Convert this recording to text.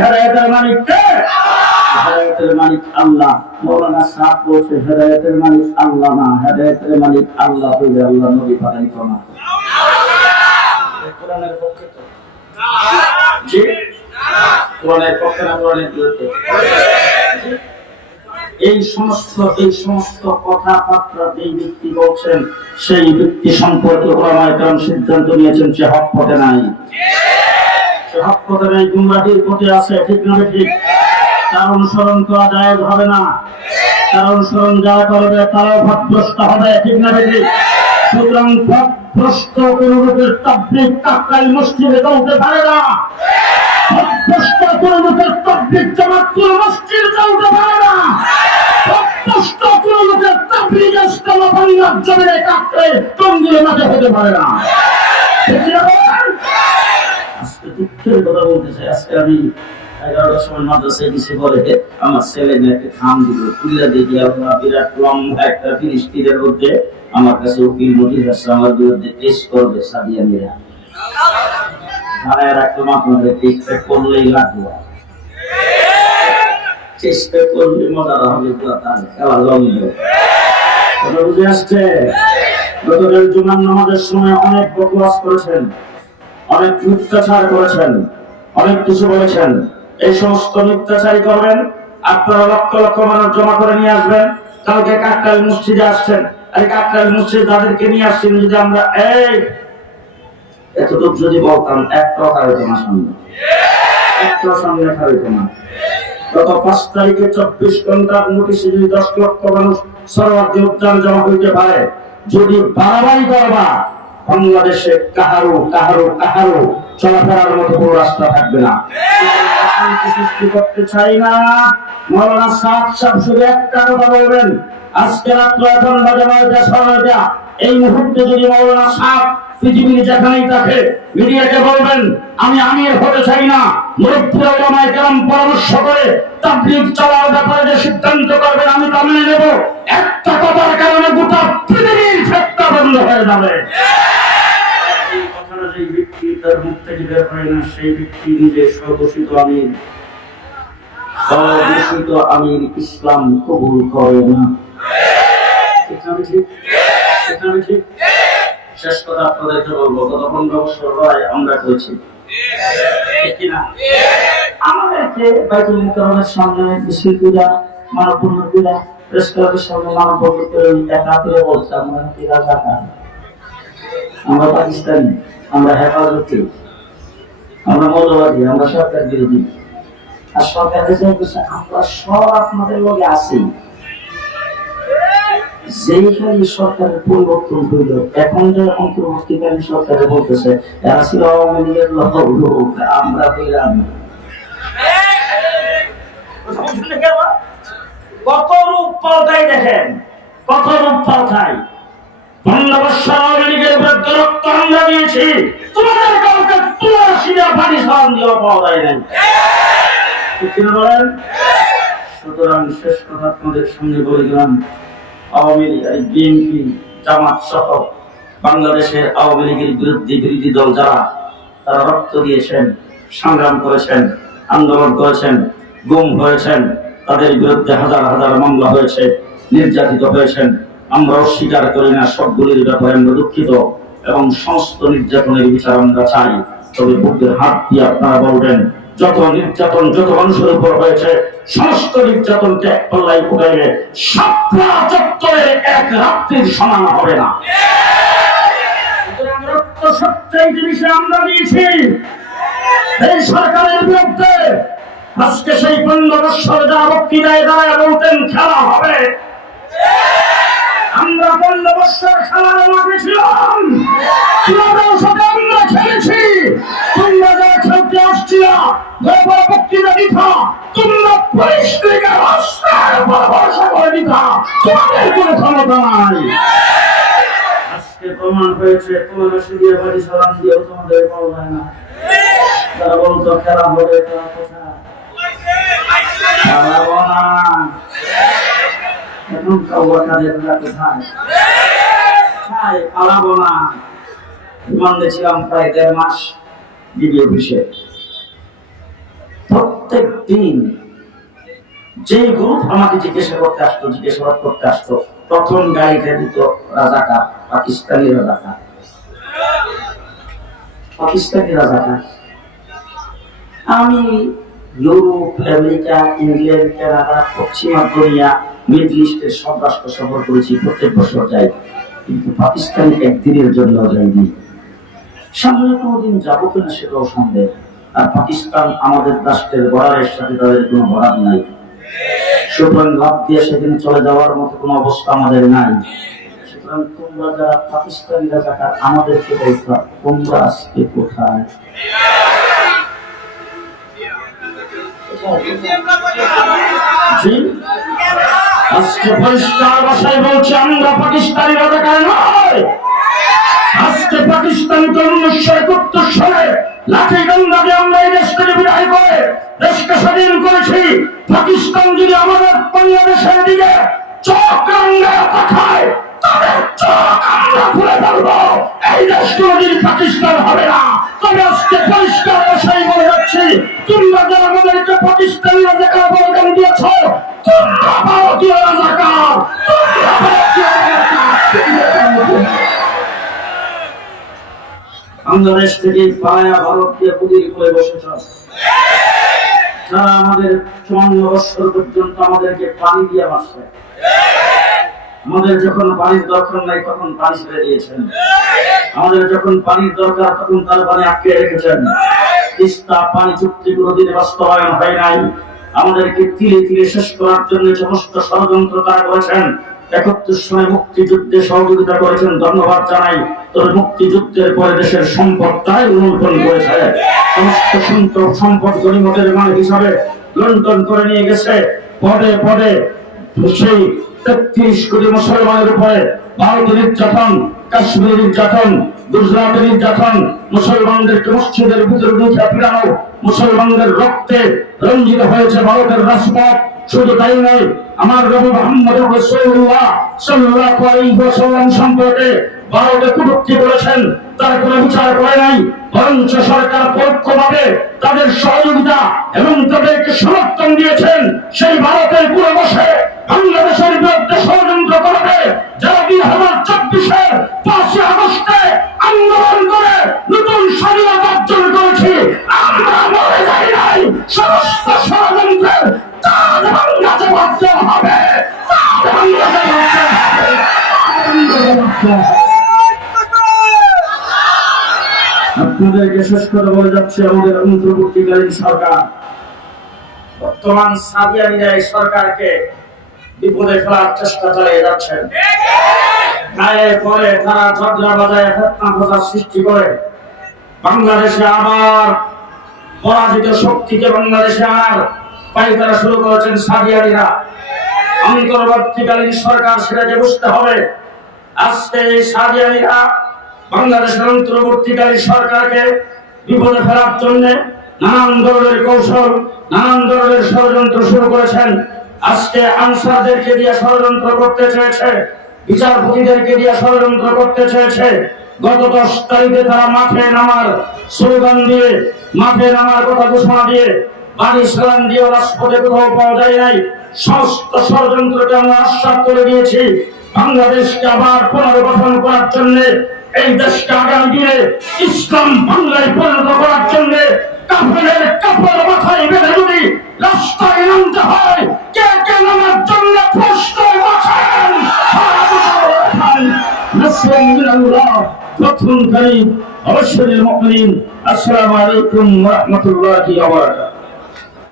হেদায়েতের মালিক কে? হেদায়েতের মালিক আল্লাহ। মাওলানা সাহেব বলছে হেদায়েতের মালিক আল্লাহ না, হেদায়েতের মালিক আল্লাহ হইলে আল্লাহ নবী পাঠাইতো না। কোরআনের পক্ষে তো জি কোরআনের পক্ষে না, কোরআনের বিরুদ্ধে। এই সমস্ত কথাবার্তা যেই ব্যক্তি বলছেন সেই ব্যক্তি সম্পর্কে ওলামায়ে কেরাম সিদ্ধান্ত নিয়েছেন সে হক পথে নাই, সে হক পথে নাই, গুমরাহির পথে আছে। ঠিক না ঠিক? তার অনুসরণ করা জায়েজ হবে না, তার অনুসরণ যারা করবে তারাও পথভ্রষ্ট হবে। ঠিক না ঠিক? সুতরাং পথভ্রষ্ট কোন লোকের তাবলীগ কাকরাইল মসজিদে চলতে পারে না, পথভ্রষ্ট কোন লোকের তাবলীগ জামাত কোন মসজিদে চলতে পারে না, পথভ্রষ্ট কোন লোকের তাবলীগ ইসলাম বাংলার জমিনে কাকরাইল টঙ্গীর মাঝে হতে পারে না। ঠিক না? আজকে দুঃখের কথা বলতে চাই, আজকে আমি 11টার সময় মাদ্রাসায় কিছু বলে আমার ছেলে মেয়েকে খাম দিল তুলে দিয়ে আপনার বিরাট লম্বা একটা ফিলিস্তিনের মধ্যে আমার কাছে উকিল নোটিশ আসছে, আমার বিরুদ্ধে কেস করবে সাদিয়া মিয়া। রাখলাম আপনাদের চেষ্টা করলেই লাগবে, চেষ্টা করলে মজা হবে, খেলা লম্ব। কথা বুঝে আসছে? গতকাল জুমার নামাজের সময় অনেক বকওয়াজ করেছেন, অনেক মিথ্যাচার করেছেন, অনেক কিছু বলেছেন। এই সমস্ত মিথ্যাচারী করবেন, আপনারা লক্ষ লক্ষ মানুষ জমা করে নিয়ে আসবেন। কালকে কাকরাইল মসজিদে আসছেন, আর কাকরাইল মসজিদে যাদেরকে নিয়ে আসছেন যদি আমরা এতটুকু যদি বলতাম একটাও খাইত না, সামনে একটাও সামনে খাইত না। গত 5 তারিখে 24 ঘন্টার নোটিশে যদি 10 লক্ষ মানুষ সরোয়ার্দী উদ্যান জমা হইতে পারে, যদি বাড়াবাড়ি করবা বাংলাদেশে কাহারো কাহারো কাহারো চলাফেরার মতো কোনো রাস্তা থাকবে না। সৃষ্টি করতে চাই না। মাওলানা সাহেব শুধু একটা কথা বলবেন, আজকে রাত্র এখন বাজে 9টা, এই মুহূর্তে যদি মাওলানা সাহেব পৃথিবীর যেখানেই থাকে মিডিয়াকে বলবেন আমি আমির হতে চাই না, মুরব্বী ওলামায়ে কেরাম পরামর্শ করে তাবলীগ চলার ব্যাপারে যে সিদ্ধান্ত করবেন আমি তা মেনে নেব। একটা কথার কারণে গোটা পৃথিবীর ফেতনা বন্ধ হয়ে যাবে। এই কথাটা যেই ব্যক্তি তার মুখ থেকে বের হয় না সেই ব্যক্তি নিজে স্বঘোষিত আমির, স্বঘোষিত আমির ইসলাম কবুল করে না। ঠিক না ঠিক? ঠিক না ঠিক? শেষ কথা আপনাদেরকে বলবো, গত 15 বছর আমরা করেছি আমাদেরকে বাইতুল মুকাররমের সামনে মিছিল কইরা মানববন্ধন কইরা প্রেস ক্লাবের সামনে মানববন্ধন করে একা করে বলছে আমরা কি রাজাকার, আমরা পাকিস্তানি, আমরা হেফাজতি, আমরা মৌলবাদী, আমরা সরকার বিরোধী। আর সরকারের যে আমরা সব আপনাদের লগে আছি। যেইখানে সরকারের পরিবর্তন হইল, এখন যে অন্তর্বর্তীকালীন সরকারে বলতেছে এরা ছিল আওয়ামী লীগের লোক, আমরা পেলাম কত রূপ পাল্টাই। দেখেন কত রূপ পাল্টাই। 15 বছর আওয়ামী লীগের বিরুদ্ধে রক্ত আমরা দিয়েছি, তোমাদের কাউকে তুলসিয়া পানি সালাম দেওয়া পাওয়া যায় নাই। বলেন। সুতরাং শেষ কথা আপনাদের সঙ্গে বলে গেলাম, আওয়ামী লীগ, বিএনপি, জামাত সহ বাংলাদেশের আওয়ামী লীগের বিরুদ্ধে বিরোধী দল যারা, তারা রক্ত দিয়েছেন, সংগ্রাম করেছেন, আন্দোলন করেছেন, গুম হয়েছেন, তাদের বিরুদ্ধে হাজার হাজার মামলা হয়েছে, নির্যাতিত হয়েছেন। আমরা অস্বীকার করি না, সবগুলির ব্যাপারে আমরা দুঃখিত এবং সমস্ত নির্যাতনের বিচার আমরা চাই। তবে বুকের হাত দিয়ে আপনারা বলবেন যত নির্যাতন যত মানুষের উপর হয়েছে সমস্ত নির্যাতনকে এক পাল্লায় উঠাইলে শাপলা চত্বরের এক রাত্রির সমান হবে না। রক্ত সত্যই জিনিসে আমরা দিয়েছি এই সরকারের বিরুদ্ধে। আজকে সেই 15 বছর যারা বক্তৃতায় দাঁড়ায় বলতেন খেলা হবে, আমরা 15 বছর খেলার মাঠে ছিলাম, তোমাদের সাথে আমরা খেলেছি। তোমরা যারা খেলতে আসছিল বক্তৃতা দিতা, তোমরা পুলিশ লীগের রাস্তার উপর ভরসা করে দিতা, তোমাদের কোনো ক্ষমতা নাই। আজকে প্রমাণ হয়েছে, তোমাদের সুদিয়ে বাড়ি সালাম দিয়েও তোমাদের পাওয়া যায় না। তারা বলতো খেলা হবে, খেলা কোথায়? খেলাবো না। এখন কাউবাকাদের কোথায়? পালাবো না। রিমান্ডে ছিলাম প্রায় 1.5 মাস ডিবি অফিসে। প্রত্যেক দিন যে গ্রুপ আমাকে জিজ্ঞাসাবাদ করতে আসতো প্রথম গাড়িটা দিত রাজাকার, পাকিস্তানি রাজাকার। আমি ইউরোপ, আমেরিকা, ইংল্যান্ড, কানাডা, পশ্চিমা দুনিয়া, মিডল ইস্টের সব রাষ্ট্র সফর করেছি, প্রত্যেক বছর যাই, কিন্তু পাকিস্তানি একদিনের জন্য যাইনি। সামনে কোনোদিন যাবো কিনা সেটাও সন্দেহ। আর পাকিস্তান আমাদের রাষ্ট্রের বর্ডারের সাথে তাদের কোনো বর্ডার নাই, সুতরাং লাভ দিয়ে সেখানে চলে যাওয়ার মতো কোনো অবস্থা আমাদের নাই। সুতরাং তোমরা যারা পাকিস্তানি রাজাকার, আমাদেরকে বলতে তোমরা আজকে কোথায়? আজকে পরিষ্কার ভাষায় বলছে আমরা পাকিস্তানি রাজাকার নয়। আজকে পাকিস্তান 1971 সালে লাঠিডান্ডা দিয়ে আমরা এই দেশ থেকে বিদায় করে দেশকে স্বাধীন করেছি। পাকিস্তান যদি আমাদের বাংলাদেশের দিকে চোখ রাঙায় পাঠায়, তাদের চোখ আমরা খুলে ফেলবো। এই দেশ কোনদিন পাকিস্তান হবে না। তবে আজকে পরিষ্কার ভাষায় বলে যাচ্ছি, তোমরা যারা আমাদেরকে পাকিস্তানি রাজাকার বলগান দিয়েছ, তোমরা ভারতীয় রাজাকার, তোমরা ভারতীয় রাজাকার। বাংলাদেশ থেকে পায়া ভারতকে পুদির করে বসেছ, যারা আমাদের 54 বছর পর্যন্ত আমাদেরকে পানি দিয়ে মারছে। আমাদের যখন পানির দরকার নাই তখন পানি ছেড়ে দিয়েছেন, আমাদের যখন পানির দরকার তখন তার পানি আটকে রেখেছেন। তিস্তা পানি চুক্তি কোনোদিন বাস্তবায়ন হয় নাই। আমাদেরকে তিলে তিলে শেষ করার জন্য সমস্ত ষড়যন্ত্র তারা করেছেন। 71 সালে মুক্তিযুদ্ধে সহযোগিতা করেছেন, ধন্যবাদ জানাই। তবে মুক্তিযুদ্ধের পরে দেশের সম্পদ তাই লুণ্ঠন করেছে। সমস্ত সম্পদ গণিমতের মালিক হিসাবে লুণ্ঠন করে নিয়ে গেছে। পদে পদে সেই 33 কোটি মুসলমানের উপরে ভারতের নির্যাতন, কাশ্মীরের নির্যাতন, গুজরাটের নির্যাতন, মুসলমানদেরকে মসজিদের ভিতরে ঢুকে ফিরানো, মুসলমানদের রক্তে রঞ্জিত হয়েছে ভারতের রাজপথ। শুধু তাই নয়, আমার নবী মুহাম্মদ রাসূলুল্লাহ সাল্লাল্লাহু আলাইহি ওয়াসাল্লাম সম্পর্কে ভারতে কটূক্তি করেছেন, তার কোনো বিচার করে নাই। বরঞ্চ সরকার পরোক্ষভাবে তাদের সহযোগিতা এবং তাদেরকে সমর্থন দিয়েছেন। সেই ভারতের পুরো বসে বাংলাদেশের বিরুদ্ধে ষড়যন্ত্র করবে, যারা 2024-এর 5 আগস্টে আন্দোলন করে নতুন স্বাধীনতা অর্জন করেছি। আমরা মরে যাই নাই। সমস্ত ষড়যন্ত্রের তাজ বাংলাদেশে বাঁচতে হবে, তাজ বাংলাদেশে বাঁচতে হবে। আপনাদেরকে শেষ করে বলে যাচ্ছে, আমাদের অন্তর্বর্তীকালীন সরকার বর্তমান সাদিয়ানিরা এই সরকারকে বিপদে ফেলার চেষ্টা চালিয়ে যাচ্ছেন। গায়ে পরে তারা ঝগড়া বাজায় ফেতনা ফসাদ সৃষ্টি করে বাংলাদেশে আবার পরাজিত শক্তিকে বাংলাদেশে আর পাইকারা শুরু করেছেন সাদিয়ানিরা। অন্তর্বর্তীকালীন সরকার সেটাকে বুঝতে হবে। আজকে এই সাদিয়ানিরা বাংলাদেশের অন্তর্বর্তীকালীন সরকারকে বিপদে ফেলার জন্য নানান ধরনের কৌশল, নানান ধরনের ষড়যন্ত্র শুরু করেছেন। আজকে আনসারদেরকে দিয়ে ষড়যন্ত্র করতে চেয়েছে, বিচারপতিদেরকে দিয়ে ষড়যন্ত্র করতে চেয়েছে। গত 10 তারিখে তারা মাঠে নামার স্লোগান দিয়ে, মাঠে নামার কথা ঘোষণা দিয়ে, বাড়ি সালান দিয়ে রাজপথে কোথাও পাওয়া যায় নাই। সমস্ত ষড়যন্ত্রকে আমরা আশ্বাস করে দিয়েছি। বাংলাদেশকে আবার পুনর্গঠন করার জন্য, এই দেশকে আগামী দিনে ইসলাম বাংলায় পরিণত করার জন্য কাফেরের কাপড় মাথায় বেঁধে যদি রাস্তায় নামতে হয়, কে কে নামার জন্য প্রশ্রয় আছেন? প্রথম কারীম অবশ্যই মুমিনিন। আসসালামু আলাইকুম ওয়া রাহমাতুল্লাহি ওয়া বারাকাতুহু।